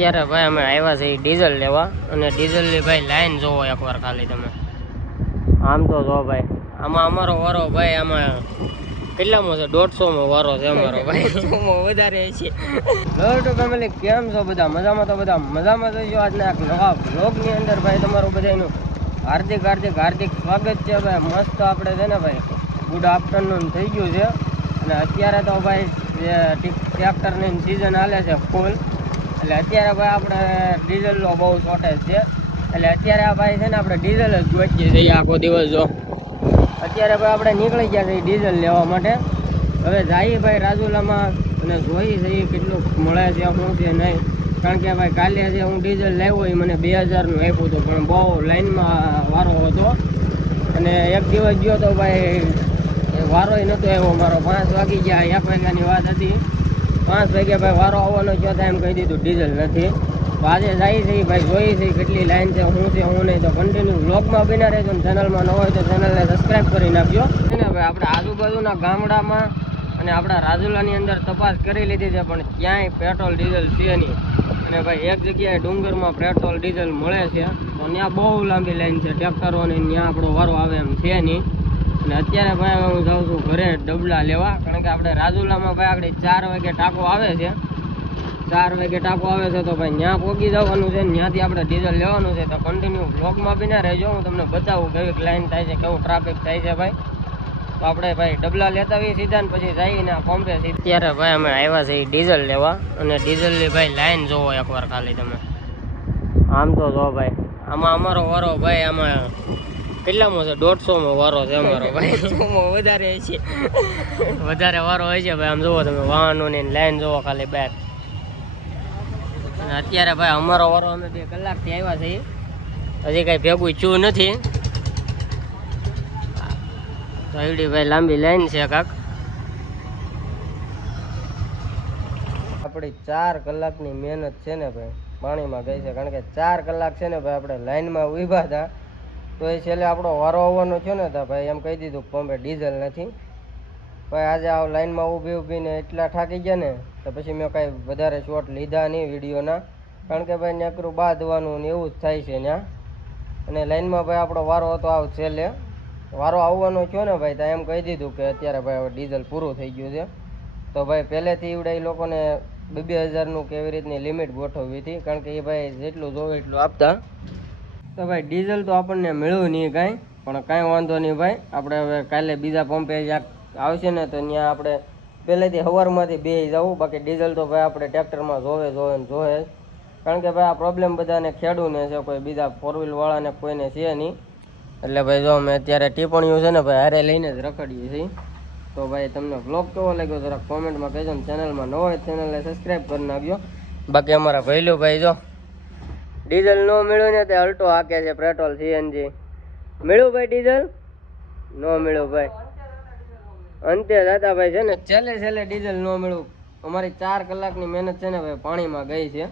અત્યારે ભાઈ અમે આવ્યા છે ડીઝલ લેવા અને ડીઝલની ભાઈ લાઈન જોવો એકવાર ખાલી તમે આમ તો જો ભાઈ આમાં અમારો વારો ભાઈ આમાં કેટલામો છે 150મો વારો છે અમારો ભાઈ વધારે છે લોટો ફેમિલી કેમ છો બધા મજામાં તો બધા મજામાં થઈજો આજના એક નવા બ્લોગની અંદર ભાઈ તમારું બધાનું હાર્દિક હાર્દિક હાર્દિક સ્વાગત છે ભાઈ મસ્ત આપણે છે ને ભાઈ ગુડ આફ્ટરનૂન થઈ ગયું છે અને અત્યારે તો ભાઈ ટ્રેક્ટરની સિઝન હાલે છે ફૂલ એટલે અત્યારે ભાઈ આપણે ડીઝલનો બહુ શોર્ટેજ છે એટલે અત્યારે આ ભાઈ છે ને આપણે ડીઝલ જ ગોતીએ છીએ આખો દિવસ જો અત્યારે ભાઈ આપણે નીકળી ગયા છીએ ડીઝલ લેવા માટે હવે જઈએ ભાઈ રાજુલામાં અને જોઈએ છીએ કેટલું મળે છે શું છે નહીં કારણ કે ભાઈ કાલે જે હું ડીઝલ લાવ્યો એ મને 2000નું આપ્યું હતું પણ બહુ લાઈનમાં વારો હતો અને એક દિવસ ગયો તો ભાઈ વારોય નહોતો આવ્યો મારો 5 વાગી ગયા 1 વાગ્યાની વાત હતી 5 વાગ્યા ભાઈ વારો આવવાનો થયો તો એમ કહી દીધું ડીઝલ નથી તો આજે જઈએ છીએ ભાઈ જોઈએ છીએ કેટલી લાઈન છે શું નહીં તો કન્ટિન્યુ વ્લોગમાં બના રહેજો ને ચેનલમાં ન હોય તો ચેનલને સબસ્ક્રાઈબ કરી નાખજો ને ભાઈ આપણે આજુબાજુના ગામડામાં અને આપણા રાજુલાની અંદર તપાસ કરી લીધી છે પણ ક્યાંય પેટ્રોલ ડીઝલ છે નહીં અને ભાઈ એક જગ્યાએ ડુંગરમાં પેટ્રોલ ડીઝલ મળે છે તો ત્યાં બહુ લાંબી લાઈન છે ટ્રેક્ટરોને ત્યાં આપણો વારો આવે એમ છે નહીં અને અત્યારે ભાઈ હું જાઉં છું ઘરે ડબલા લેવા કારણ કે આપણે રાજુલામાં ભાઈ આપણે 4 વાગે ટાંકો આવે છે 4 વાગે ટાંકો આવે છે તો ભાઈ ત્યાં પહોંચી જવાનું છે ત્યાંથી આપણે ડીઝલ લેવાનું છે તો કન્ટિન્યુ બ્લોગમાં બી ના રહેજો હું તમને બતાવું કેવી લાઈન થાય છે કેવું ટ્રાફિક થાય છે ભાઈ તો આપણે ભાઈ ડબલા લેતા આવીએ સીધા ને પછી જઈને પંપે અત્યારે ભાઈ અમે આવ્યા છીએ ડીઝલ લેવા અને ડીઝલની ભાઈ લાઈન જોવો એકવાર ખાલી તમે આમ તો જો ભાઈ આમાં અમારો વારો ભાઈ આમાં કેટલામો છે 150મો વારો છે અમારો ભાઈ વધારે છે વધારે વારો હોય છે ભાઈ આમ જોવો તમે વાહનોની લાઈન જોવો ખાલી બેક અને અત્યારે ભાઈ અમારો વારો અમે 2 કલાકથી આવ્યા છીએ હજી કઈ ભેગું છું નથી ભાઈ લાંબી લાઈન છે કાક આપણી 4 કલાકની મહેનત છે ને ભાઈ પાણીમાં ગઈ છે કારણ કે 4 કલાક છે ને ભાઈ આપણે લાઈનમાં ઊભા હતા તો એ છેલ્લે આપણો વારો આવવાનો છે ને તો ભાઈ એમ કહી દીધું પંપે ડીઝલ નથી ભાઈ આજે આ લાઈનમાં ઊભીને એટલા થાકી ગયા ને તો પછી મેં કાંઈ વધારે શોર્ટ લીધા નહીં વિડીયોના કારણ કે ભાઈ નકરું બાંધવાનું ને એવું જ થાય છે ત્યાં અને લાઈનમાં ભાઈ આપણો વારો હતો આવ છેલ્લે વારો આવવાનો થયો ને ભાઈ તો એમ કહી દીધું કે અત્યારે ભાઈ હવે ડીઝલ પૂરું થઈ ગયું છે તો ભાઈ પહેલેથી એવડે એ લોકોને 2000નું કેવી રીતની લિમિટ ગોઠવવી હતી કારણ કે એ ભાઈ જેટલું જોવે એટલું આપતા તો ભાઈ ડીઝલ તો આપણને મળ્યું નહીં કાંઈ પણ કાંઈ વાંધો નહીં ભાઈ આપણે હવે કાલે બીજા પંપે જ્યાં આવશે ને તો ત્યાં આપણે પહેલેથી સવારમાંથી બે જવું બાકી ડીઝલ તો ભાઈ આપણે ટ્રેક્ટરમાં જોવે કારણ કે ભાઈ આ પ્રોબ્લેમ બધાને ખેડૂને છે કોઈ બીજા 4 વ્હીલવાળાને કોઈને છે નહીં એટલે ભાઈ જો અમે અત્યારે ટીપણીઓ છે ને ભાઈ હારે લઈને જ રખડીએ છીએ તો ભાઈ તમને વ્લોગ કેવો લાગ્યો જરા કોમેન્ટમાં કહેજો ને ચેનલમાં ન હોય ચેનલને સબસ્ક્રાઈબ કરી નાખજો બાકી અમારા ભૈલું ભાઈ જો ડીઝલ ન મળ્યું ને તે અલ્ટો હાકે છે પેટ્રોલ સીએનજી મળ્યું ભાઈ ડીઝલ ન મળ્યું ભાઈ અંતે દાદાભાઈ છે ને છેલ્લે ડીઝલ ન મળ્યું અમારી 4 કલાકની મહેનત છે ને ભાઈ પાણીમાં ગઈ છે